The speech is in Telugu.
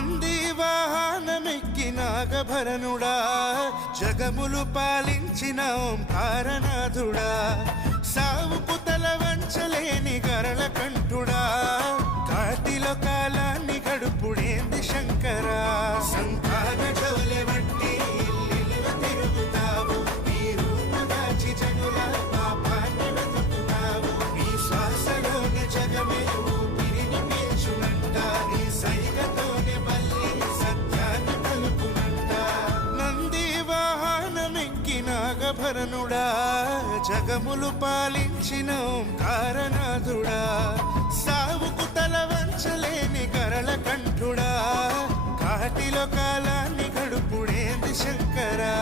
నంది వాహనమెక్కి నాగభరణుడా జగములు పాలించిన ఓంకారనాథుడా సావుకు తల వంచలేని గరళ కంఠుడా కాటిలో కాలాన్ని గడుపుడేంది శంకరా సంతాన జవలె వట్టి ఇల్లిల్లు తిరుగుతావు నీ రూపు దాచి జనుల పాపాన్ని వెతుకుతావు నీ శ్వాసలోని జగమే ఊపిరిని పీల్చునంట నీ సైగతోనే బల్లి సత్యాన్ని పలుకునంట నంది వాహనమెక్కి నాగభరణుడా జగములు పాలించిన ఓంకారనాథుడా సావుకు తల వంచలేని గరళ కంఠుడా కాటిలో కాలాన్ని గడుపుడేంది శంకరా